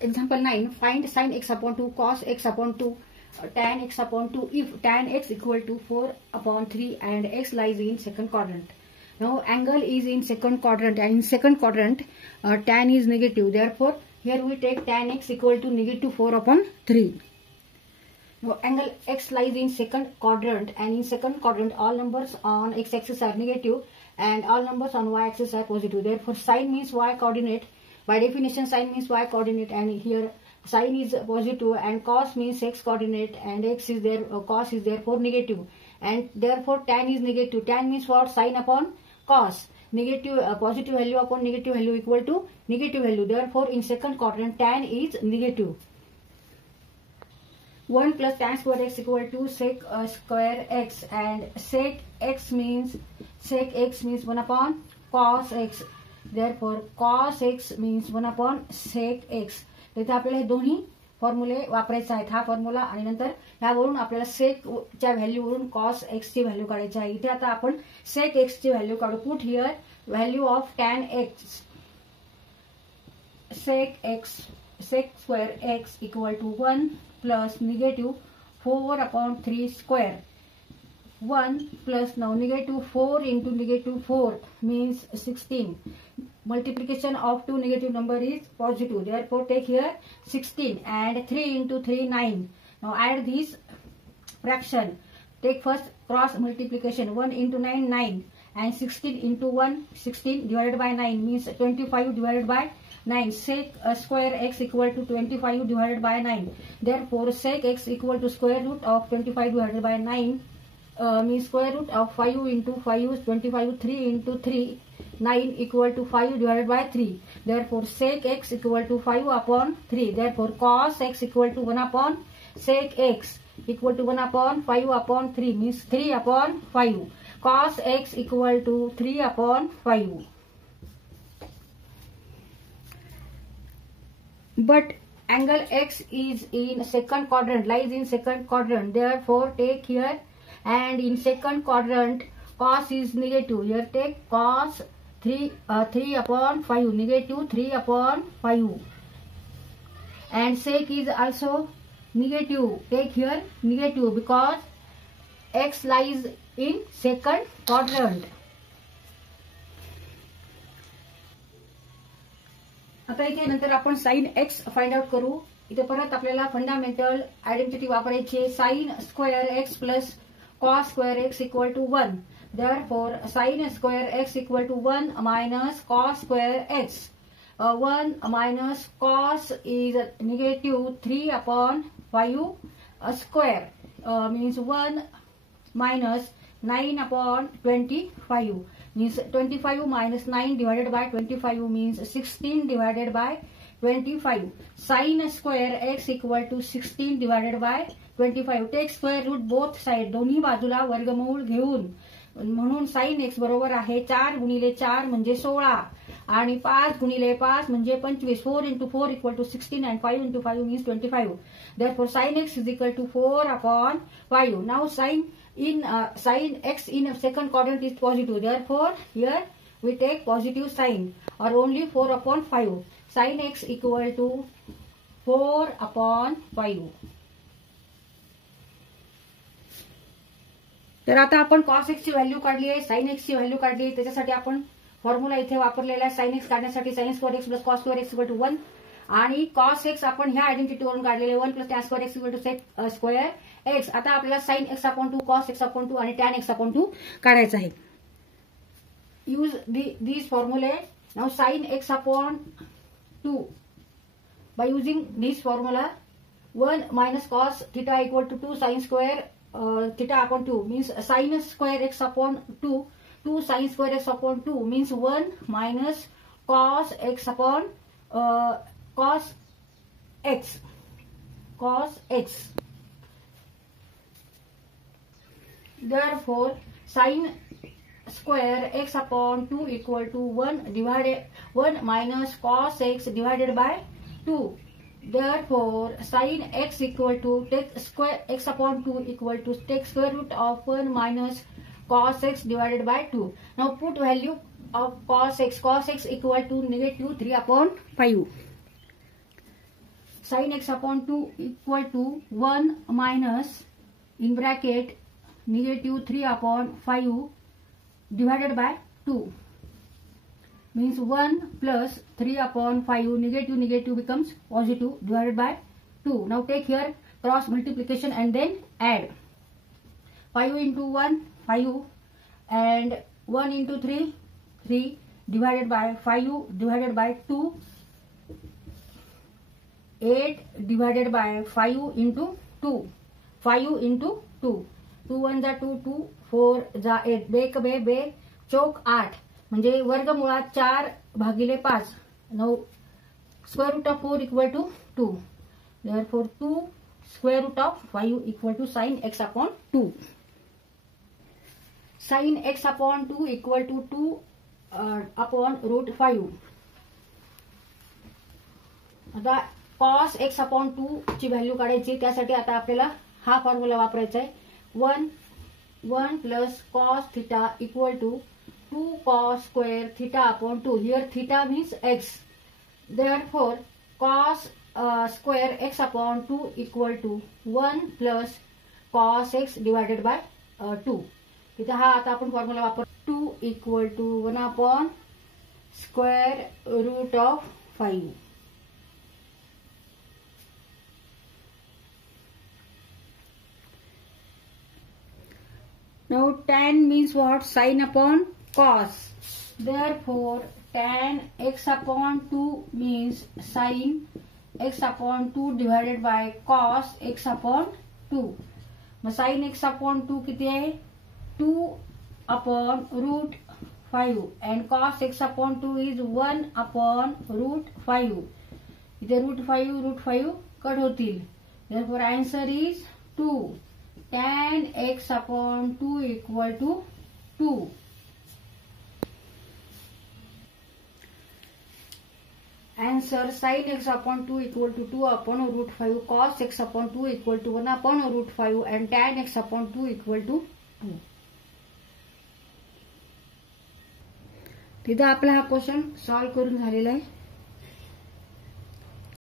Example 9. Find sin x upon 2, cos x upon 2, tan x upon 2 if tan x equal to 4 upon 3 and x lies in second quadrant. Now angle is in second quadrant, and in second quadrant tan is negative. Therefore here we take tan x equal to negative 4 upon 3. Now angle x lies in second quadrant, and in second quadrant all numbers on x axis are negative and all numbers on y axis are positive. Therefore sin means y coordinate. By definition sin means y coordinate, and here sin is positive and cos means x coordinate, and x is there, cos is therefore negative, and therefore tan is negative. Tan means what? Sin upon cos. Negative positive value upon negative value equal to negative value. Therefore in second quadrant tan is negative. 1 plus tan square x equal to sec square x, and sec x means 1 upon cos x. Therefore cos x means 1 upon sec x. इथे आपल्याला हे दोन्ही फॉर्म्युले वापरायचे आहेत, हा formula आणि नंतर ह्यावरून आपल्याला सेक च्या व्हॅल्यू वरून कॉस एक्स ची व्हॅल्यू काढायची आहे. इथे आता आपण सेक एक्स ची व्हॅल्यू काढू. Put here value of tan x. Sec square x equal to 1 plus negative 4 upon 3 square. 1 plus now negative 4 into negative 4 means 16. Multiplication of two negative number is positive. Therefore take here 16 and 3 into 3 9. Now add this fraction. Take first cross multiplication. 1 into 9 9 and 16 into 1 16 divided by 9 means 25 divided by 9. Sec square x equal to 25 divided by 9. Therefore sec x equal to square root of 25 divided by 9 means square root of 5 into 5 is 25. 3 into 3 9 equal to 5 divided by 3. Therefore sec x equal to 5 upon 3. Therefore cos x equal to 1 upon sec x equal to 1 upon 5 upon 3 means 3 upon 5. Cos x equal to 3 upon 5. But angle x is in second quadrant, lies in second quadrant. Therefore take here, and in second quadrant cos is negative. Here take cos 3 upon 5, negative 3 upon 5, and sec is also negative. Take here negative because x lies in second quadrant. आता इथे नंतर आपण sine x find out करू. इथे परत आपल्याला fundamental identity वापरायची. Sine square x plus cos square x equal to 1. Therefore sin square x equal to 1 minus cos square x. 1 minus cos is negative 3 upon 5 square means 1 minus 9 upon 25 means 25 minus 9 divided by 25 means 16 divided by 25. Sin square x equal to 16 divided by 25. Take square root both side. दोन्ही बाजूला वर्गमूळ घेऊन, म्हणून sin x बरोबर आहे 4 गुणिले 4 म्हणजे 16 आणि 5 गुणिले 5 म्हणजे 25. 4 into 4 equal to 16 and 5 into 5 means 25. Therefore sin x is equal to 4 upon 5. Now sin x in second quadrant is positive. Therefore here we take positive sign, or only 4 upon 5. Sin x equal to 4 upon 5. तर आता आपण cos x ची value काढली आहे, sin x ची value काढली आहे. त्याच्यासाठी आपण फॉर्म्युला इथे वापरलेला आहे. sin x काढण्यासाठी sin square x plus cos square x equal to 1 आणि cos x आपण ह्या आयडेंटिटीवरून काढलेले 1 plus tan square x equal to sec square x. आता आपल्याला sin x upon 2, cos x upon 2 आणि tan x अपॉन 2 काढायचं आहे. Use these formulae. Now sin x upon 2 by using this formula 1 minus cos theta equal to 2 sin square theta upon 2 means sin square x upon 2. 2 sin square x upon 2 means 1 minus cos x upon cos x. Therefore sin square x upon 2 equal to 1 minus cos x divided by 2. Therefore sin x equal to take square x upon 2 equal to take square root of 1 minus cos x divided by 2. Now put value of cos x. Cos x equal to negative 3 upon 5. sin x upon 2 equal to 1 minus in bracket negative 3 upon 5 divided by 2 means 1 plus 3 upon 5 negative becomes positive divided by 2. Now take here cross multiplication and then add 5 into 1 5 and 1 into 3 3 divided by 5 divided by 2 8 divided by 5 into 2 5 into 2 2 1 जा 2 2 4 जा 8 bake बे बे चौक 8 म्हणजे वर्गमुळात 4 भागिले 5 9 square root of 4 equal to 2. Therefore 2 square root of 5 equal to sin x upon 2. Sin x upon 2 equal to 2 upon root 5. आता cos x upon 2 ची value काढायची. त्यासाठी आता आपल्याला हा फॉर्म्युला वापरायचा आहे. 1 plus cos theta equal to 2 cos square theta upon 2. Here theta means x. Therefore cos square x upon 2 equal to 1 plus cos x divided by 2. तिथे हा आता आपण फॉर्म्युला वापर 2 equal to 1 upon square root of 5. Now tan means what? Sin upon cos. Therefore tan x upon 2 means sin x upon 2 divided by cos x upon 2. Mug sin x upon 2 किती आहे? 2 upon root 5 and cos x upon 2 is 1 upon root 5. इथे root 5 cut होतील. Therefore answer is 2. Tan x upon 2 equal to 2. Answer sin x upon 2 equal to 2 upon root 5, cos x upon 2 equal to 1 upon root 5 and tan x upon 2 equal to 2. तिथे आपला हा question solve करून झालेला आहे.